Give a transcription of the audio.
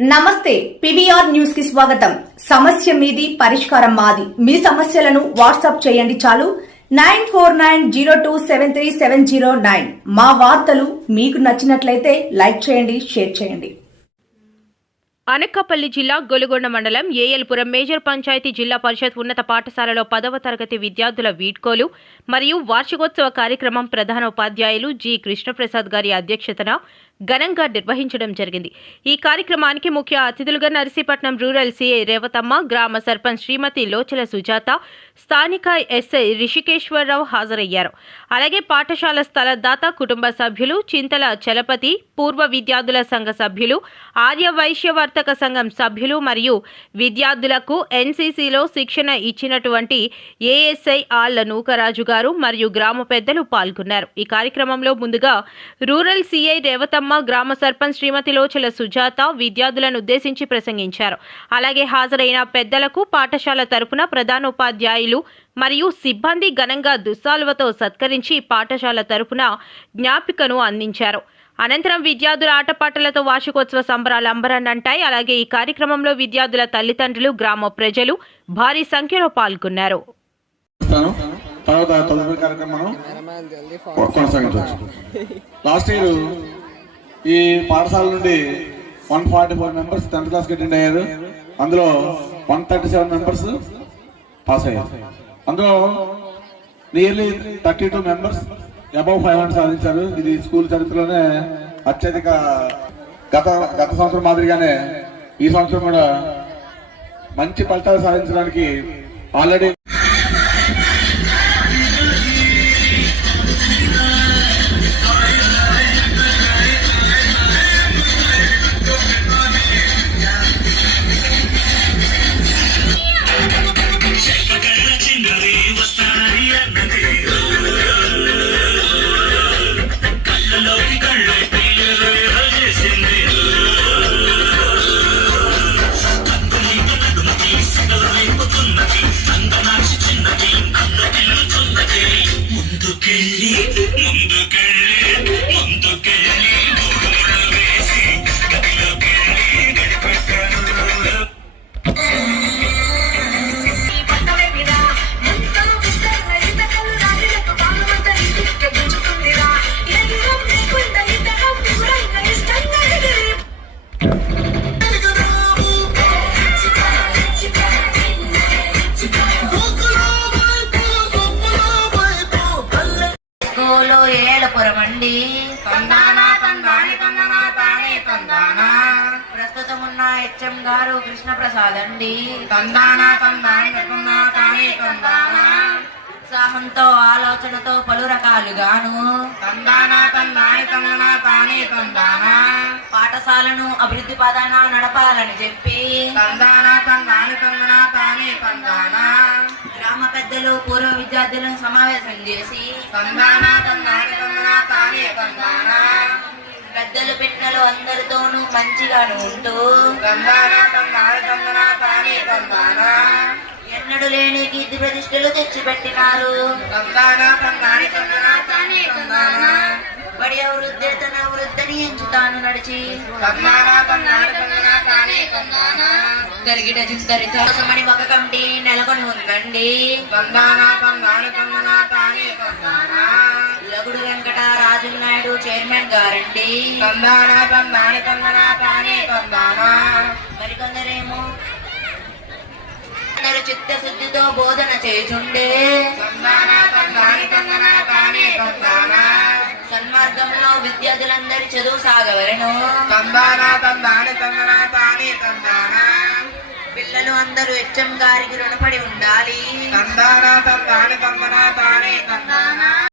నమస్తే PVR news కి స్వాగతం. సమస్య మీది పరిష్కారం మాది. మీ సమస్యలను వాట్సాప్ చేయండి చాలు. 9490273709. మా వార్తలు మీకు నచ్చినట్లయితే లైక్ చేయండి, షేర్ చేయండి. అనకాపల్లి జిల్లా గొలుగొండ మండలం ఏఎల్పురం మేజర్ పంచాయతీ జిల్లా పరిషత్ ఉన్నత పాఠశాలలో 10వ తరగతి విద్యార్థుల వీడ్కోలు మరియు వార్షికోత్సవ కార్యక్రమం ప్రధాన ఉపాధ్యాయులు జి కృష్ణప్రసాద్ గారి అధ్యక్షతన ఘనంగా నిర్వహించడం జరిగింది. ఈ కార్యక్రమానికి ముఖ్య అతిథులుగా నర్సీపట్నం రూరల్ సీఐ రేవతమ్మ, గ్రామ సర్పంచ్ శ్రీమతి లోచల సుజాత, స్థానిక ఎస్ఐ రిషికేశ్వరరావు హాజరయ్యారు. అలాగే పాఠశాల స్థలదాత కుటుంబ సభ్యులు, చింతల చలపతి, పూర్వ విద్యార్థుల సంఘ సభ్యులు, ఆర్య వైశ్య వర్తక సంఘం సభ్యులు మరియు విద్యార్థులకు ఎన్సీసీలో శిక్షణ ఇచ్చినటువంటి ఏఎస్ఐ ఆళ్ల నూకరాజు గారు మరియు గ్రామ పెద్దలు పాల్గొన్నారు. ఈ కార్యక్రమంలో ముందుగా రూరల్ సీఐ రేవతమ్మ, గ్రామ సర్పంచ్ శ్రీమతి లోచల సుజాత విద్యార్థులను ఉద్దేశించి ప్రసంగించారు. అలాగే హాజరైన పెద్దలకు పాఠశాల తరపున ప్రధానోపాధ్యాయులు మరియు సిబ్బంది ఘనంగా దుస్సాలువతో సత్కరించి పాఠశాల తరపున జ్ఞాపికను అందించారు. అనంతరం విద్యార్థుల ఆటపాటలతో వార్షికోత్సవ సంబరాలు అంబరాన్నంటాయి. అలాగే ఈ కార్యక్రమంలో విద్యార్థుల తల్లిదండ్రులు, గ్రామ ప్రజలు భారీ సంఖ్యలో పాల్గొన్నారు. ఈ పాఠశాల నుండి 144 మెంబర్స్ 10th క్లాస్కి అటెండ్ అయ్యారు. అందులో 137 మెంబర్స్ పాస్ అయ్యారు. అందులో నియర్లీ 32 మెంబర్స్ అబౌవ్ 500 సాధించారు. ఇది స్కూల్ చరిత్రలోనే అత్యధిక. గత సంవత్సరం మాదిరిగానే ఈ సంవత్సరం కూడా మంచి ఫలితాలు సాధించడానికి ఆల్రెడీ ప్రస్తుతం ఉన్న హెచ్ఎం గారు కృష్ణప్రసాద్ అండి. ఉత్సాహంతో ఆలోచనతో పలు రకాలుగాను పాఠశాలను అభివృద్ధి పదాన నడపాలని చెప్పి గ్రామ పెద్దలు పూర్వ విద్యార్థులను సమావేశం చేసి పెద్దలు పిన్నలు అందరితోనూ మంచిగాను ఉంటూ ఎన్నడూ లేని కీర్తి ప్రతిష్టలు తెచ్చిపెట్టినారు. బడియ వృద్ధి తన వృద్ధిని ఎంచుతాను నడిచి గరిగిట చూసమని ఒక కమిటీ నెలకొని ఉందండి. లగుడు వెంకట రాజుల నాయుడు చైర్మన్ గారండి. మరికొందరేమో చిత్తశుద్ధితో బోధన చేయుచుండే సన్మార్గంలో విద్యార్థులందరి చదువు సాగవలను. పిల్లలు అందరూ హెచ్ఎం గారికి రుణపడి ఉండాలి.